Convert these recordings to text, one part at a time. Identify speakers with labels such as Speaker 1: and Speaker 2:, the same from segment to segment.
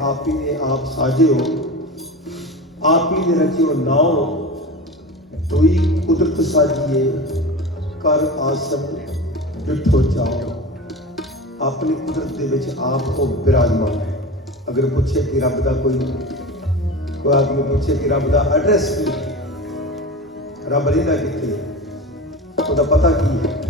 Speaker 1: ਆਪ ਹੀ ਨੇ ਆਪ ਸਾਜਿਓ ਆਪ ਹੀ ਨੇ ਰਖਿਓ ਨਾਉ ਤੋਈ ਕੁਦਰਤ ਸਾਜੀਏ ਕਰ ਆਸਮ ਜੁਠੋ ਚਾਓ ਆਪਣੀ ਕੁਦਰਤ ਦੇ ਵਿੱਚ ਆਪ ਉਹ ਬਿਰਾਜਮਾਨ ਹੈ। ਅਗਰ ਪੁੱਛੇ ਕਿ ਰੱਬ ਦਾ ਕੋਈ ਕੋਈ ਆਦਮੀ ਪੁੱਛੇ ਕਿ ਰੱਬ ਦਾ ਐਡਰੈਸ ਕੀ ਹੈ, ਰੱਬ ਰਹਿੰਦਾ ਕਿੱਥੇ ਉਹਦਾ ਪਤਾ ਕੀ ਹੈ?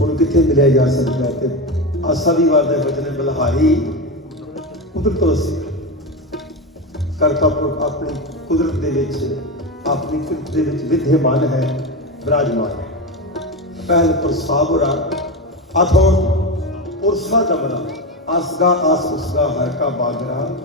Speaker 1: ਉਹਨੂੰ ਕਿੱਥੇ ਮਿਲਿਆ ਜਾ ਸਕਦਾ ਤੇ ਆਸਾ ਦੀ ਵਾਰ ਦੇ ਬਚਨੇ ਬਲਹਾਰੀ ਕੁਦਰਤ ਤੋਂ ਸੀ। ਕਰਤਾ ਪੁਰਖ ਆਪਣੀ ਕੁਦਰਤ ਦੇ ਵਿੱਚ, ਆਪਣੀ ਕੁਦਰਤ ਦੇ ਵਿੱਚ ਵਿਦਿਆਮਾਨ ਹੈ ਵਿਰਾਜਮਾਨ ਹੈ। ਪਹਿਲ ਪ੍ਰਸਾਵਰਾ ਅਥੋਨ ਪੁਰਸਾ ਦਮਰਾ ਅਸਗਾ ਆਸ ਉਸਗਾ ਹਰ ਕਾ ਬਾਗਰਾ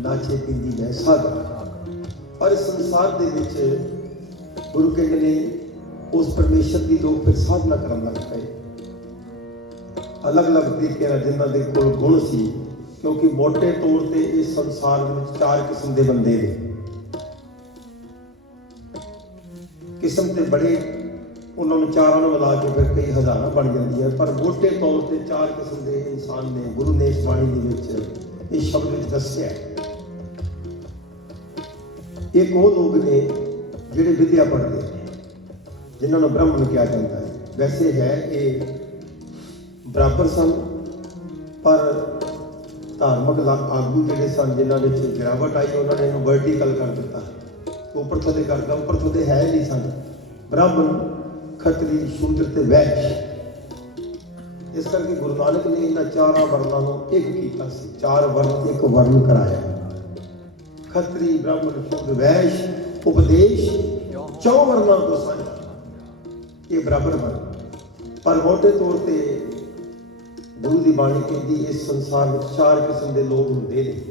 Speaker 1: ਨਾਚੇ ਪਿੰਦੀ ਜੈ ਸਾਗਰਾ ਔਰ ਇਸ ਸੰਸਾਰ ਦੇ ਵਿੱਚ ਗੁਰੂ ਕਹਿੰਦੇ ਨੇ ਉਸ ਪਰਮੇਸ਼ਰ ਦੀ ਲੋਕ ਫਿਰ ਸਾਧਨਾ ਕਰਨ ਲੱਗ ਪਏ। ਅਲੱਗ-ਅਲੱਗ ਤਰੀਕੇ ਨਾਲ ਜਿਨ੍ਹਾਂ ਦੇ ਕੋਲ ਗੁਣ ਸੀ ਕਿਉਂਕਿ ਮੋٹے ਤੌਰ ਤੇ ਇਸ ਸੰਸਾਰ ਵਿੱਚ ਚਾਰ ਕਿਸਮ ਦੇ ਬੰਦੇ ਨੇ। ਕਿਸਮ ਤੇ ਬੜੇ, ਉਹਨਾਂ ਨੂੰ ਚਾਰਾਂ ਨੂੰ ਵਧਾ ਕੇ ਫਿਰ ਕਈ ਹਜ਼ਾਰਾਂ ਬਣ ਜਾਂਦੀ ਹੈ, ਪਰ ਮੋٹے ਤੌਰ ਤੇ ਚਾਰ ਕਿਸਮ ਦੇ ਇਨਸਾਨ ਨੇ, ਗੁਰੂ ਨੇ ਇਸ ਬਾਣੀ ਦੇ ਵਿੱਚ ਇਹ ਸ਼ਬਦ ਵਿੱਚ ਦੱਸਿਆ ਇਹ ਉਹ ਲੋਕ ਨੇ ਜਿਹੜੇ ਵਿਦਿਆ ਪੜ੍ਹਦੇ ਜਿਨ੍ਹਾਂ ਨੂੰ ਬ੍ਰਾਹਮਣ ਕਿਹਾ ਜਾਂਦਾ ਹੈ। ਵੈਸੇ ਹੈ ਇਹ ਬਰਾਬਰ ਸਨ, ਪਰ ਧਾਰਮਿਕ ਆਗੂ ਜਿਹੜੇ ਸਨ, ਜਿਨ੍ਹਾਂ ਵਿੱਚ ਗਿਰਾਵਟ ਆਈ, ਉਹਨਾਂ ਨੇ ਇਹਨੂੰ ਵਰਟੀਕਲ ਕਰ ਦਿੱਤਾ। ਉੱਪਰ ਥੱਲੇ ਕਰਦਾ ਉੱਪਰ ਥੱਲੇ ਹੈ ਨਹੀਂ ਸਨ। ਬ੍ਰਾਹਮਣ ਖੱਤਰੀ ਸ਼ੂਦਰ ਤੇ ਵੈਸ਼। ਇਸ ਕਰਕੇ ਗੁਰੂ ਨਾਨਕ ਨੇ ਇਹਨਾਂ ਚਾਰਾਂ ਵਰਨਾਂ ਨੂੰ ਇੱਕ ਕੀਤਾ ਸੀ। ਚਾਰ ਵਰਨ ਇੱਕ ਵਰਨ ਕਰਾਇਆ। ਖੱਤਰੀ, ਬ੍ਰਾਹਮਣ ਸ਼ੂਦਰ ਵੈਸ਼, ਉਪਦੇਸ਼, ਚੌ ਵਰਨਾਂ ਤੋਂ ਸਾਂਝਾ ਇਹ ਬਰਾਬਰ ਹਨ ਪਰ ਮੋਟੇ ਤੌਰ ਤੇ ਗੁਰੂ ਦੀ ਬਾਣੀ ਕਹਿੰਦੀ, ਇਸ ਸੰਸਾਰ ਵਿੱਚ ਚਾਰ ਕਿਸਮ ਦੇ ਲੋਕ ਹੁੰਦੇ ਨੇ।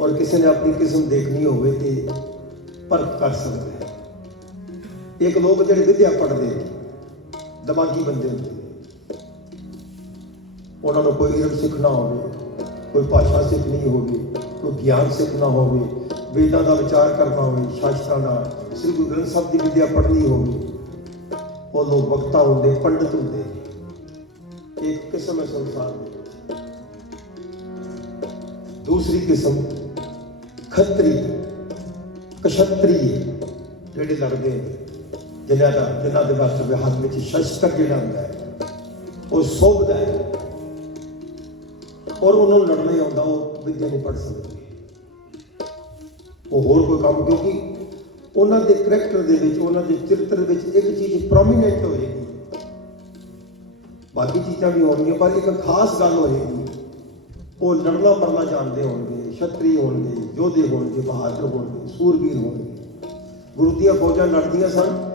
Speaker 1: ਔਰ ਕਿਸੇ ਨੇ ਆਪਣੀ ਕਿਸਮ ਦੇਖਣੀ ਹੋਵੇ ਤੇ ਪਰਖ ਕਰ ਸਕਦਾ ਹੈ। ਇੱਕ ਲੋਕ ਜਿਹੜੇ ਵਿਦਿਆ ਪੜ੍ਹਦੇ ਨੇ, ਦਿਮਾਗੀ ਬੰਦੇ ਹੁੰਦੇ ਨੇ। ਉਹਨਾਂ ਨੂੰ ਕੋਈ ਇਲਮ ਸਿੱਖਣਾ ਹੋਵੇ, ਕੋਈ ਭਾਸ਼ਾ ਸਿੱਖਣੀ ਹੋਵੇ, ਕੋਈ ਗਿਆਨ ਸਿੱਖਣਾ ਹੋਵੇ, ਵੇਦਾਂ ਦਾ ਵਿਚਾਰ ਕਰਨਾ ਹੋਵੇ, ਸ਼ਾਸਤਰਾਂ ਦਾ, ਸ੍ਰੀ ਗੁਰੂ ਗ੍ਰੰਥ ਸਾਹਿਬ ਦੀ ਵਿਦਿਆ ਪੜ੍ਹਨੀ ਹੋਵੇ, ਉਹ ਲੋਕ ਵਕਤਾ ਹੁੰਦੇ, ਪੰਡਤ ਹੁੰਦੇ ਨੇ। ਇੱਕ ਕਿਸਮ ਹੈ ਸੰਸਾਰ ਦੇ ਵਿੱਚ ਦੂਸਰੀ ਕਿਸਮ ਖੱਤਰੀ ਕਸ਼ਤਰੀ ਜਿਹੜੇ ਲੜਦੇ ਨੇ ਜਿਨ੍ਹਾਂ ਦਾ ਜਿਨ੍ਹਾਂ ਦੇ ਵਾਸਤੇ ਹੱਥ ਵਿੱਚ ਸ਼ਸਤਰ ਜਿਹੜਾ ਹੁੰਦਾ ਹੈ ਉਹ ਸੋਭਦਾ ਹੈ ਔਰ ਉਹਨਾਂ ਨੂੰ ਲੜਨਾ ਹੀ ਆਉਂਦਾ ਉਹ ਵਿਦਿਆ ਨਹੀਂ ਪੜ ਸਕਦੇ ਉਹ ਹੋਰ ਕੋਈ ਕੰਮ ਕਿਉਂਕਿ ਉਹਨਾਂ ਦੇ ਕਰੈਕਟਰ ਦੇ ਵਿੱਚ ਉਹਨਾਂ ਦੇ ਚਰਿੱਤਰ ਵਿੱਚ ਇੱਕ ਚੀਜ਼ ਪ੍ਰੋਮੀਨੈਂਟ ਹੋਏਗੀ ਬਾਕੀ ਚੀਜ਼ਾਂ ਵੀ ਹੋਣਗੀਆਂ, ਪਰ ਇੱਕ ਖਾਸ ਗੱਲ ਹੋਏਗੀ, ਉਹ ਲੜਨਾ ਮਰਨਾ ਜਾਣਦੇ ਹੋਣਗੇ, ਛਤਰੀ ਹੋਣਗੇ, ਯੋਧੇ ਹੋਣਗੇ, ਬਹਾਦਰ ਹੋਣਗੇ, ਸੂਰਬੀਰ ਹੋਣਗੇ। ਗੁਰੂ ਦੀਆਂ ਫੌਜਾਂ ਲੜਦੀਆਂ ਸਨ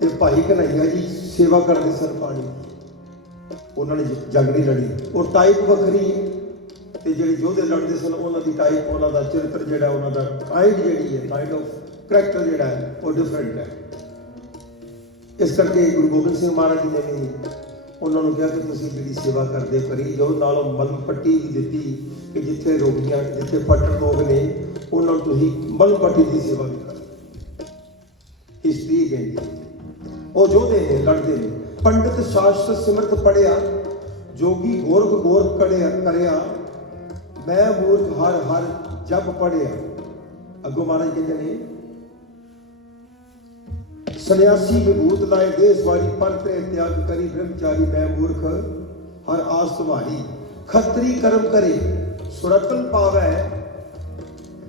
Speaker 1: ਤੇ ਭਾਈ ਕਨਈਆ ਜੀ ਸੇਵਾ ਕਰਦੇ ਸਨ ਪਾਣੀ ਉਹਨਾਂ ਨੇ ਜ- ਲੜੀ। ਉਹ ਟਾਈਪ ਵੱਖਰੀ ਹੈ ਤੇ ਜਿਹੜੇ ਯੋਧੇ ਲੜਦੇ ਸਨ, ਉਹਨਾਂ ਦੀ ਟਾਈਪ, ਉਹਨਾਂ ਦਾ ਚਰਿੱਤਰ ਜਿਹੜਾ, ਉਹਨਾਂ ਦਾ ਕਾਈਂਡ ਜਿਹੜੀ ਹੈ ਕਾਈਂਡ ਆਫ ਕਰੈਕਟਰ ਜਿਹੜਾ ਹੈ, ਉਹ ਡਿਫਰੈਂਟ ਹੈ। ਇਸ ਕਰਕੇ ਗੁਰੂ ਗੋਬਿੰਦ ਸਿੰਘ ਮਹਾਰਾਜ ਜੀ ਨੇ ਵੀ ਉਹਨਾਂ ਨੂੰ ਕਿਹਾ ਕਿ ਤੁਸੀਂ ਜਿਹੜੀ ਸੇਵਾ ਕਰਦੇ ਹੋ ਕਰੀ ਜੋ ਨਾਲੋਂ ਮਲਮ ਪੱਟੀ ਵੀ ਦਿੱਤੀ ਕਿ ਜਿੱਥੇ ਰੋਗੀਆਂ, ਜਿੱਥੇ ਫੱਟੜ ਲੋਕ ਨੇ, ਉਹਨਾਂ ਨੂੰ ਤੁਸੀਂ ਮਲਮ ਪੱਟੀ ਦੀ ਸੇਵਾ ਵੀ ਕਰੋ। ਹਿਸਟਰੀ ਕਹਿੰਦੀ ਹੈ। ਉਹ ਜੋਧੇ ਨੇ, ਲੜਦੇ ਨੇ। ਪੰਡਿਤ ਸ਼ਾਸਤਰ ਸਿਮਰਤ ਪੜਿਆ ਜੋਗੀ ਗੋਰਖ ਗੋਰਖ ਕੜਿਆ, ਕਰਿਆ, ਮੈਂ ਮੂਰਖ ਹਰ ਹਰ ਜਪ ਪੜਿਆ ਅੱਗੋਂ ਮਹਾਰਾਜ ਕਹਿੰਦੇ ਨੇ ਸੰਨਿਆਸੀ ਵਿਭੂਤ ਲਾਏ ਦੇਸ ਵਾਰੀ ਤਿਆਗ ਕਰੀ ਬ੍ਰਹਮਚਾਰੀ ਮੈਂ ਮੂਰਖ, ਹਰ ਆਸ ਤੁਮਾਰੀ ਖੱਤਰੀ ਕਰਮ ਕਰੇ, ਸੁਰਤਨ ਪਾਵੈ,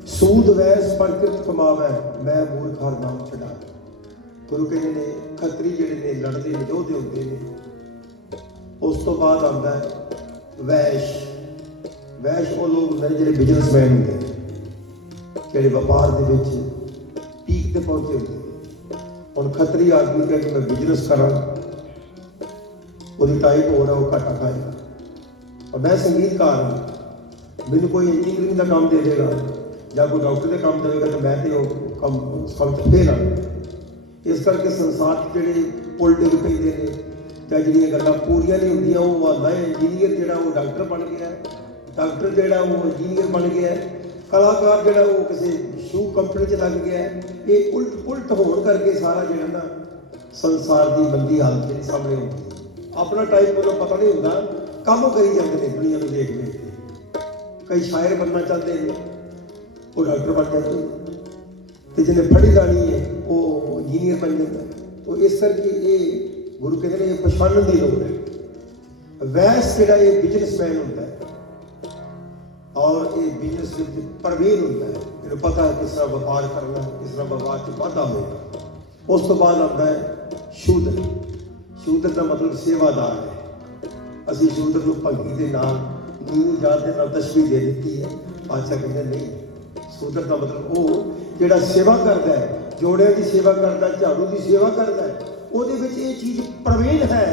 Speaker 1: ਸੂਦ ਵੈਸ ਪ੍ਰਕਿਰਤ ਕਮਾਵੈ, ਮੈਂ ਮੂਰਖ ਹਰ ਨਾਮ ਛਡਾ। ਗੁਰੂ ਕਹਿੰਦੇ ਨੇ ਖੱਤਰੀ ਜਿਹੜੇ ਨੇ ਲੜਦੇ ਨੇ, ਯੋਧੇ ਹੁੰਦੇ ਨੇ, ਉਸ ਤੋਂ ਬਾਅਦ ਆਉਂਦਾ ਹੈ ਵੈਸ਼। ਵੈਸ਼ ਉਹ ਲੋਕ ਹੁੰਦੇ ਜਿਹੜੇ ਬਿਜ਼ਨਸਮੈਨ ਹੁੰਦੇ ਜਿਹੜੇ ਵਪਾਰ ਦੇ ਵਿੱਚ ਪੀਕ ਤੇ ਪਹੁੰਚੇ ਹੁੰਦੇ ਹੁਣ ਖੱਤਰੀ ਆਦਮੀ ਕਹੇ ਕਿ ਮੈਂ ਬਿਜ਼ਨਸ ਕਰਾਂ, ਉਹਦੀ ਟਾਈਪ ਹੋ ਰਿਹਾ ਉਹ ਘਾਟਾ ਖਾਏਗਾ ਔਰ ਮੈਂ ਸੰਗੀਤਕਾਰ ਹਾਂ। ਮੈਨੂੰ ਕੋਈ ਇੰਜੀਨੀਅਰਿੰਗ ਦਾ ਕੰਮ ਦੇ ਦੇਗਾ ਜਾਂ ਕੋਈ ਡਾਕਟਰ ਦੇ ਕੰਮ ਦੇਵੇਗਾ ਤਾਂ ਮੈਂ ਤੇ ਉਹ ਕੰਮ ਉਸ ਕੰਮ 'ਚ ਫੇਲ ਹਾਂ ਇਸ ਕਰਕੇ ਸੰਸਾਰ ਜਿਹੜੇ ਪੁੱਲ ਡਿੱਗ ਪੈਂਦੇ ਨੇ ਜਾਂ ਜਿਹੜੀਆਂ ਗੱਲਾਂ ਪੂਰੀਆਂ ਨਹੀਂ ਹੁੰਦੀਆਂ, ਉਹ ਆਉਂਦਾ ਇੰਜੀਨੀਅਰ ਜਿਹੜਾ ਉਹ ਡਾਕਟਰ ਬਣ ਗਿਆ। ਡਾਕਟਰ ਜਿਹੜਾ ਉਹ ਇੰਜੀਨੀਅਰ ਬਣ ਗਿਆ। ਕਲਾਕਾਰ ਜਿਹੜਾ ਉਹ ਕਿਸੇ ਸ਼ੂ ਕੰਪਨੀ 'ਚ ਲੱਗ ਗਿਆ ਇਹ ਉਲਟ ਪੁਲਟ ਹੋਣ ਕਰਕੇ ਸਾਰਾ ਜਿਹੜਾ ਨਾ ਸੰਸਾਰ ਦੀ ਮੰਦੀ ਹਾਲਤ ਜਿਹੜੀ ਸਾਹਮਣੇ ਆਉਂਦੀ ਆਪਣਾ ਟਾਈਮ ਉਹਨੂੰ ਪਤਾ ਨਹੀਂ ਹੁੰਦਾ, ਕੰਮ ਕਰੀ ਜਾਂਦੇ ਨੇ ਦੁਨੀਆ ਨੂੰ ਦੇਖ ਦੇਖ ਕੇ। ਕਈ ਸ਼ਾਇਰ ਬਣਨਾ ਚਾਹੁੰਦੇ ਨੇ, ਉਹ ਡਾਕਟਰ ਬਣ ਜਾਂਦੇ ਨੇ। ਤੇ ਜਿਹਨੇ ਫੜੀ ਲਾਣੀ ਹੈ, ਉਹ ਇੰਜੀਨੀਅਰ ਬਣ ਜਾਂਦਾ ਹੈ। ਉਹ ਇਸ ਕਰਕੇ ਇਹ ਗੁਰੂ ਕਹਿੰਦੇ ਨੇ, ਇਹ ਪਛਾਣਨ ਦੀ ਲੋੜ ਹੈ। ਵੈਸ ਜਿਹੜਾ ਇਹ ਬਿਜ਼ਨਸਮੈਨ ਹੁੰਦਾ ਹੈ ਔਰ ਇਹ ਬਿਜ਼ਨਸ ਵਿੱਚ ਪ੍ਰਵੀਨ ਹੁੰਦਾ ਹੈ। ਇਹਨੂੰ ਪਤਾ ਹੈ ਕਿਸ ਤਰ੍ਹਾਂ ਵਪਾਰ ਕਰਨਾ ਕਿਸ ਤਰ੍ਹਾਂ ਵਪਾਰ 'ਚ ਵਾਧਾ ਹੋਏਗਾ ਉਸ ਤੋਂ ਬਾਅਦ ਆਉਂਦਾ ਹੈ ਸ਼ੂਦਰ। ਸ਼ੂਦਰ ਦਾ ਮਤਲਬ ਸੇਵਾਦਾਰ ਹੈ। ਅਸੀਂ ਸ਼ੂਦਰ ਨੂੰ ਭਗਤੀ ਦੇ ਨਾਲ ਗੁਰੂ ਜਾਤ ਦੇ ਨਾਲ ਤਸ਼ਬੀਹ ਦੇ ਦਿੱਤੀ ਹੈ। ਪਾਤਸ਼ਾਹ ਕਹਿੰਦੇ, ਨਹੀਂ, ਸ਼ੂਦਰ ਦਾ ਮਤਲਬ ਉਹ ਜਿਹੜਾ ਸੇਵਾ ਕਰਦਾ ਹੈ, ਜੋੜਿਆਂ ਦੀ ਸੇਵਾ ਕਰਦਾ ਝਾੜੂ ਦੀ ਸੇਵਾ ਕਰਦਾ ਹੈ, ਉਹਦੇ ਵਿੱਚ ਇਹ ਚੀਜ਼ ਪ੍ਰਵੀਨ ਹੈ।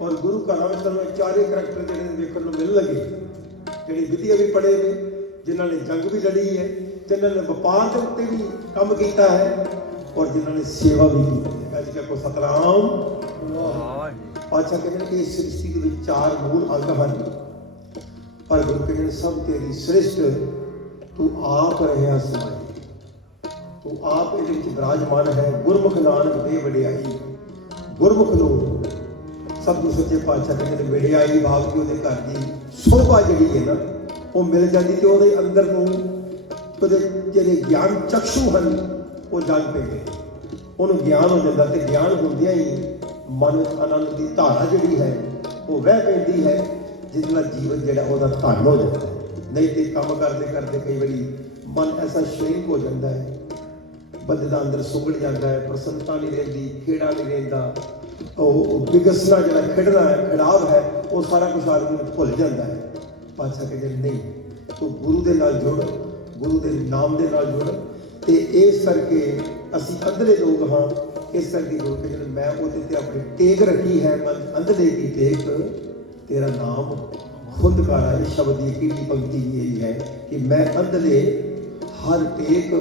Speaker 1: ਔਰ ਗੁਰੂ ਘਰਾਂ ਵਿੱਚ ਤੁਹਾਨੂੰ ਚਾਰੇ ਕਰੈਕਟਰ ਜਿਹੜੇ ਦੇਖਣ ਨੂੰ ਮਿਲ ਲਗੇ। ਜਿਹੜੇ ਵਿਦਿਆ ਵੀ ਪੜ੍ਹੇ ਨੇ ਜਿਨ੍ਹਾਂ ਨੇ ਜੰਗ ਵੀ ਲੜੀ ਹੈ ਜਿਨ੍ਹਾਂ ਨੇ ਵਪਾਰ ਦੇ ਉੱਤੇ ਵੀ ਕੰਮ ਕੀਤਾ ਹੈ ਔਰ ਜਿਨ੍ਹਾਂ ਨੇ ਸੇਵਾ ਵੀ ਕੀਤੀ ਹੈ। ਅੱਜ ਕੋ ਸਤਨਾਮ। ਪਾਤਸ਼ਾਹ ਕਹਿੰਦੇ ਨੇ ਕਿ ਇਸ ਸ੍ਰਿਸ਼ਟੀ ਦੇ ਵਿੱਚ ਚਾਰ ਮੂਲ ਅੰਗ ਹਨ। ਪਰ ਗੁਰੂ ਕਹਿੰਦੇ ਨੇ ਸਭ ਤੇਰੀ ਸ੍ਰਿਸ਼ਟ ਤੂੰ ਆਪ ਰਹਿਆ ਸਮਾਈ। ਤੂੰ ਆਪ ਇਹਦੇ ਵਿੱਚ ਬਿਰਾਜਮਾਨ ਹੈ। ਗੁਰਮੁਖ ਨਾਨਕ ਦੇ ਵਡਿਆਈ। ਗੁਰਮੁਖ ਨੂੰ ਸਭ ਤੋਂ ਸੱਚੇ ਪਾਤਸ਼ਾਹ ਕਹਿੰਦੇ ਨੇ ਵਡਿਆਈ ਭਾਵ ਕਿ ਉਹਦੇ ਘਰ ਦੀ ਸੋਭਾ ਜਿਹੜੀ ਹੈ ਨਾ, ਉਹ ਮਿਲ ਜਾਂਦੀ ਤੇ ਉਹਦੇ ਅੰਦਰ ਨੂੰ ਉਹਦੇ ਜਿਹੜੇ ਗਿਆਨ ਚਕਸ਼ੂ ਹਨ, ਉਹ ਜਾਗ ਪੈਂਦੇ ਉਹਨੂੰ ਗਿਆਨ ਹੋ ਜਾਂਦਾ ਤੇ ਗਿਆਨ ਹੁੰਦਿਆਂ ਹੀ ਮਨ ਵਿੱਚ ਆਨੰਦ ਦੀ ਧਾਰਾ ਜਿਹੜੀ ਹੈ, ਉਹ ਵਹਿ ਪੈਂਦੀ ਹੈ, ਜਿਸ ਨਾਲ ਜੀਵਨ ਜਿਹੜਾ ਉਹਦਾ ਧਨ ਹੋ ਜਾਂਦਾ ਨਹੀਂ ਤੇ ਕੰਮ ਕਰਦੇ ਕਰਦੇ ਕਈ ਵਾਰੀ ਮਨ ਐਸਾ ਸ਼ਰੀਕ ਹੋ ਜਾਂਦਾ ਹੈ, ਬੰਦੇ ਦਾ ਅੰਦਰ ਸੁਗੜ ਜਾਂਦਾ ਹੈ, ਪ੍ਰਸੰਨਤਾ ਨਹੀਂ ਰਹਿੰਦੀ, ਖੇੜਾ ਨਹੀਂ ਰਹਿੰਦਾ। ਉਹ ਉਹ ਜਿਹੜਾ ਖੇਡਣਾ ਹੈ ਖਿੜਾਵ ਹੈ ਉਹ ਸਾਰਾ ਕੁਝ ਆਦਮੀ ਨੂੰ ਭੁੱਲ ਜਾਂਦਾ ਹੈ। ਪਾਤਸ਼ਾਹ ਕਹਿੰਦੇ ਨੇ, ਨਹੀਂ ਤੂੰ ਗੁਰੂ ਦੇ ਨਾਲ ਜੁੜ ਗੁਰੂ ਦੇ ਨਾਮ ਦੇ ਨਾਲ ਜੁੜ। ਤੇ ਇਸ ਕਰਕੇ ਅਸੀਂ ਅੰਧਲੇ ਲੋਕ ਹਾਂ ਇਸ ਕਰਕੇ ਗੁਰੂ ਕਹਿੰਦੇ ਮੈਂ ਉਹਦੇ ਤੇ ਆਪਣੀ ਟੇਕ ਰੱਖੀ ਹੈ ਮਨ ਅੰਧਲੇ ਦੀ ਟੇਕ ਤੇਰਾ ਨਾਮ ਖੁਦਕਾਰਾ ਇਹ ਸ਼ਬਦ ਦੀ ਕਿਹੜੀ ਪੰਕਤੀ ਇਹ ਹੈ ਕਿ ਮੈਂ ਅੰਧਲੇ ਹਰ ਟੇਕ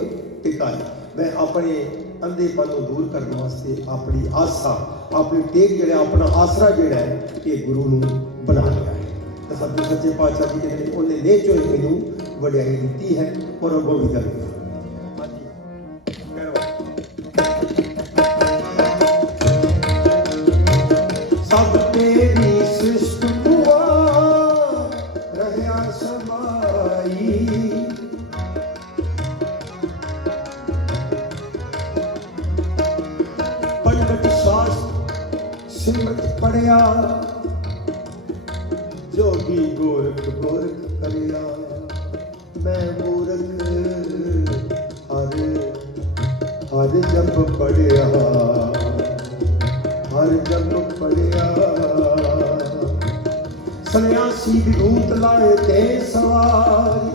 Speaker 1: ਟਿਕਾਈ। ਮੈਂ ਆਪਣੇ ਅੰਧੇਪਨ ਨੂੰ ਦੂਰ ਕਰਨ ਵਾਸਤੇ ਆਪਣੀ ਆਸਾ ਆਪਣੀ ਟੇਕ ਜਿਹੜਾ ਆਪਣਾ ਆਸਰਾ ਜਿਹੜਾ ਹੈ ਇਹ ਗੁਰੂ ਨੂੰ ਬਣਾ ਲਿਆ ਹੈ। ਤਾਂ ਸਤਿ ਸੱਚੇ ਪਾਤਸ਼ਾਹ ਜੀ ਕਹਿੰਦੇ ਨੇ, ਉਹਨੇ ਨੇ ਚੋਈ ਮੈਨੂੰ ਵਡਿਆਈ ਦਿੱਤੀ ਹੈ ਔਰ ਅੱਗੋਂ ਵੀ ਕਰਨੀ ਸਾਸਤ ਸਿਮਰਤ ਪੜਿਆ ਜੋਗੀ ਗੋਰਖ ਗੋਰਖ ਕਰਿਆ ਮੈਂ ਮੂਰਖ ਹਰ ਹਰ ਜਪ ਪੜਿਆ ਹਰ ਜਪ ਪੜਿਆ ਸੰਨਿਆਸੀ ਵਿਭੂਤ ਲਾਏ ਤੇ ਸਵਾਰੀ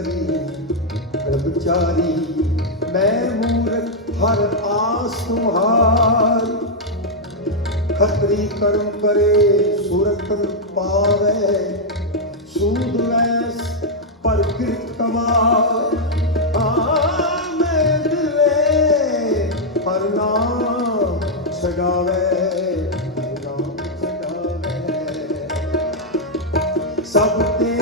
Speaker 1: ਕਰੀ, ਬ੍ਰਹਮਚਾਰੀ, ਮੈਂ ਮੂਰਖ, ਹਰ ਆਸ ਤੁਹਾਰੀ ਖਤਰੀ ਕਰਮ ਕਰੇ, ਸੁਰਤ ਪਾਵੇ। ਸੂਦ ਵੈਸ ਪਰ ਕਿਰਤ ਕਮਾਏ ਛਡਾਵੇ। ਸਭ ਤੇਰੀ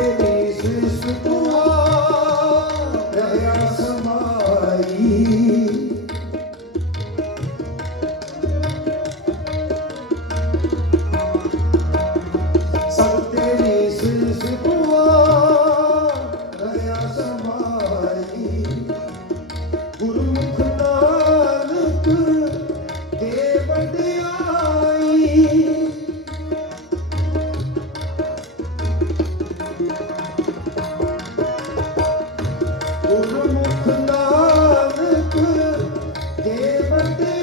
Speaker 1: ਦੇ